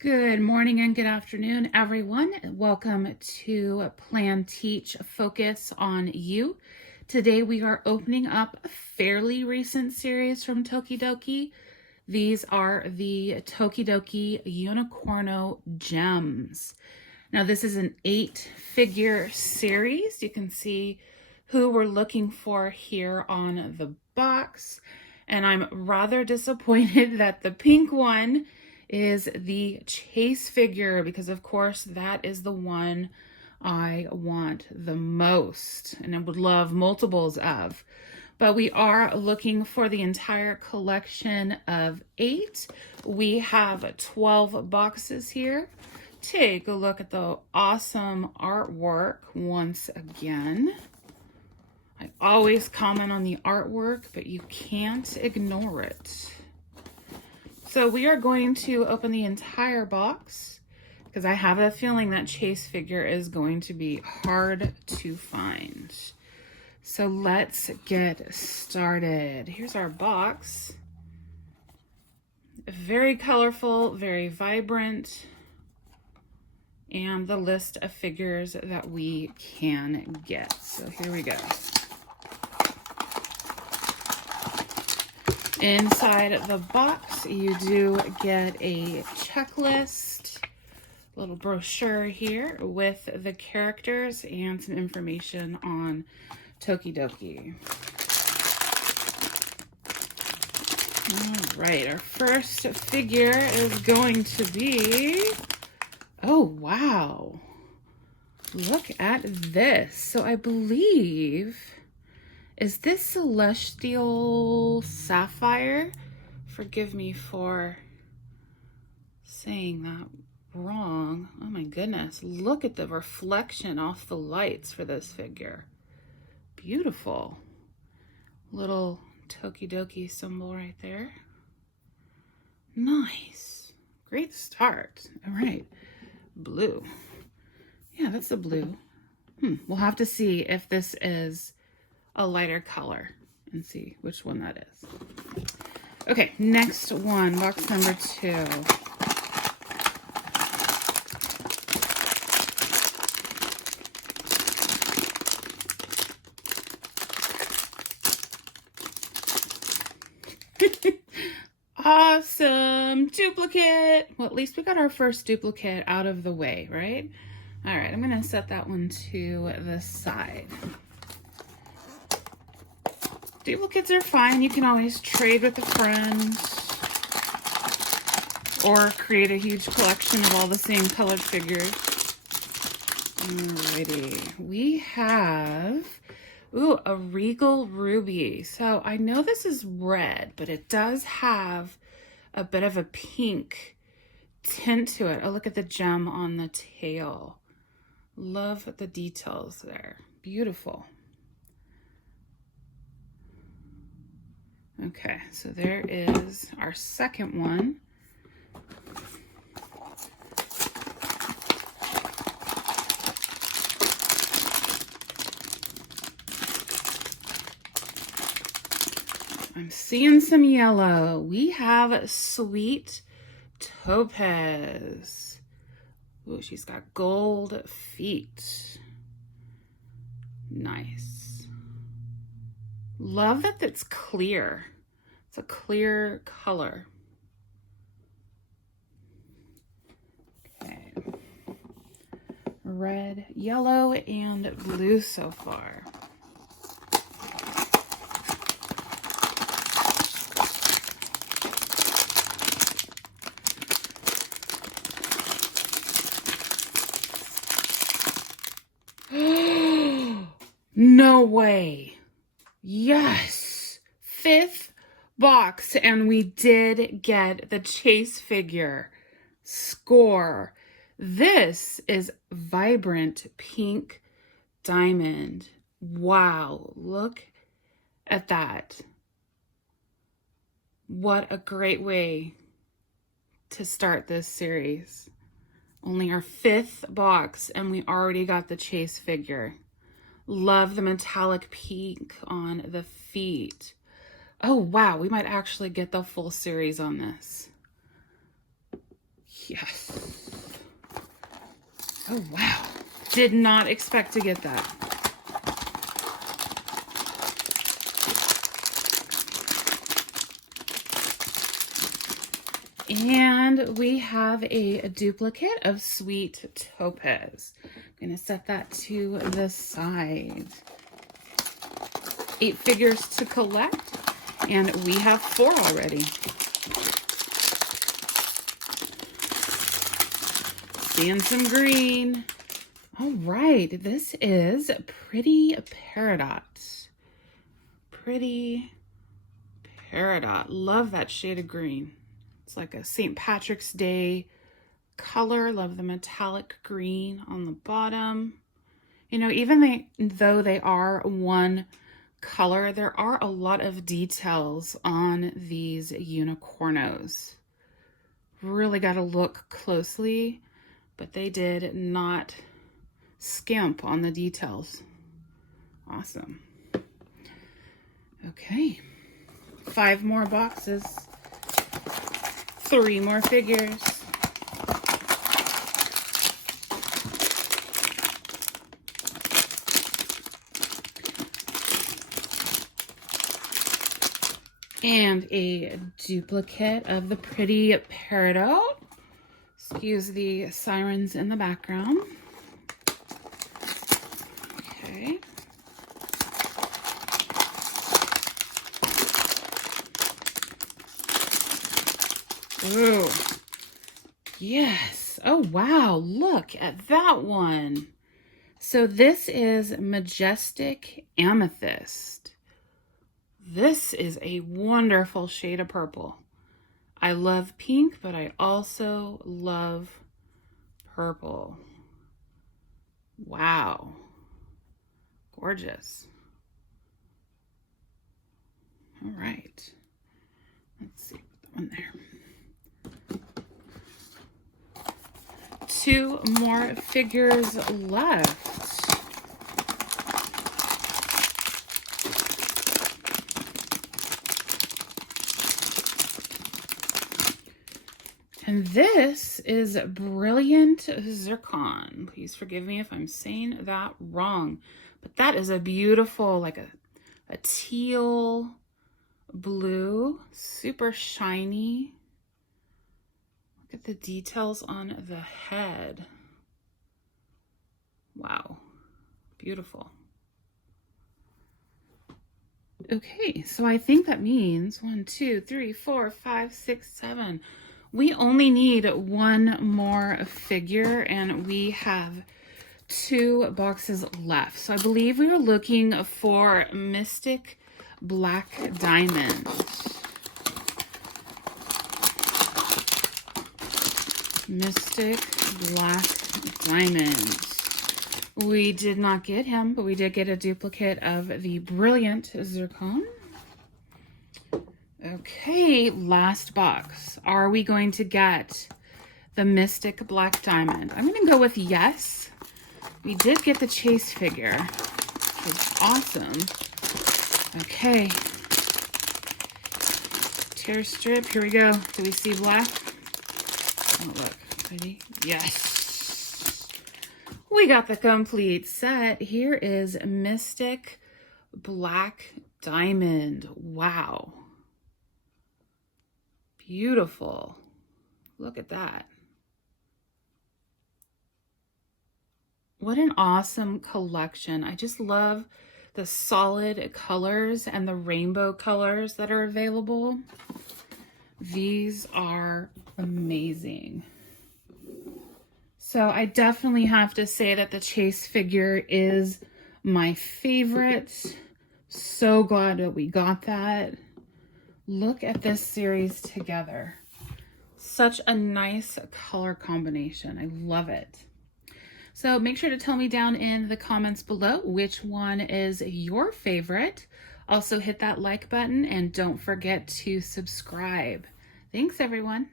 Good morning and good afternoon, everyone. Welcome to Plan, Teach, Focus on You. Today we are opening up a fairly recent series from Tokidoki. These are the Tokidoki Unicorno gems. Now this is an 8-figure series. You can see who we're looking for here on the box. And I'm rather disappointed that the pink one is the chase figure because of course that is the one I want the most and I would love multiples of. But we are looking for the entire collection of 8. We have 12 boxes here. Take a look at the awesome artwork once again. I always comment on the artwork, but you can't ignore it. So we are going to open the entire box because I have a feeling that chase figure is going to be hard to find. So let's get started. Here's our box. Very colorful, very vibrant, and the list of figures that we can get. So here we go. Inside the box, you do get a checklist, a little brochure here with the characters and some information on Tokidoki. All right, our first figure is going to be, oh wow, look at this. So I believe, is this Celestial Sapphire? Forgive me for saying that wrong. Oh my goodness, look at the reflection off the lights for this figure. Beautiful. Little Tokidoki symbol right there. Nice. Great start. All right. Blue. Yeah, that's the blue. We'll have to see if this is a lighter color and see which one that is. Okay, next one, box number 2. Awesome, duplicate. Well, at least we got our first duplicate out of the way, right? All right, I'm gonna set that one to the side. Duplicates are fine. You can always trade with a friend or create a huge collection of all the same colored figures. Alrighty, we have, ooh, a Regal Ruby. So I know this is red, but it does have a bit of a pink tint to it. Oh, look at the gem on the tail. Love the details there. Beautiful. Okay, so there is our second one. I'm seeing some yellow. We have Sweet Topaz. Ooh, she's got gold feet. Nice. Love that it's clear. It's a clear color. Okay. Red, yellow, and blue so far. No way. Yes, 5th box, and we did get the chase figure. Score. This is vibrant pink diamond. Wow, look at that. What a great way to start this series. Only our 5th box, and we already got the chase figure. Love the metallic pink on the feet. Oh, wow, we might actually get the full series on this. Yes. Oh, wow. Did not expect to get that. And we have a duplicate of Sweet Topaz. I'm going to set that to the side. 8 figures to collect, and we have 4 already. Seeing some green. All right, this is Pretty Peridot. Pretty Peridot. Love that shade of green. It's like a St. Patrick's Day color. Love the metallic green on the bottom. You know, even though they are one color, there are a lot of details on these Unicornos. Really got to look closely, but they did not skimp on the details. Awesome. Okay, 5 more boxes, 3 more figures. And a duplicate of the Pretty Peridot. Excuse the sirens in the background. Okay. Ooh. Yes. Oh, wow. Look at that one. So this is Majestic Amethyst. This is a wonderful shade of purple. I love pink, but I also love purple. Wow. Gorgeous. All right. Let's see, put that one there. 2 more figures left. And this is Brilliant Zircon. Please forgive me if I'm saying that wrong. But that is a beautiful, like a teal blue, super shiny. Look at the details on the head. Wow, beautiful. Okay, so I think that means 1, 2, 3, 4, 5, 6, 7. We only need 1 more figure, and we have 2 boxes left. So I believe we were looking for Mystic Black Diamond. Mystic Black Diamond. We did not get him, but we did get a duplicate of the Brilliant Zircon. Okay, last box. Are we going to get the Mystic Black Diamond? I'm going to go with yes. We did get the chase figure, which is awesome. Okay. Tear strip, here we go. Do we see black? Oh, look. Ready? Yes. We got the complete set. Here is Mystic Black Diamond. Wow. Beautiful. Look at that. What an awesome collection. I just love the solid colors and the rainbow colors that are available. These are amazing. So I definitely have to say that the chase figure is my favorite. So glad that we got that. Look at this series together. Such a nice color combination. I love it. So make sure to tell me down in the comments below which one is your favorite. Also hit that like button and don't forget to subscribe. Thanks everyone.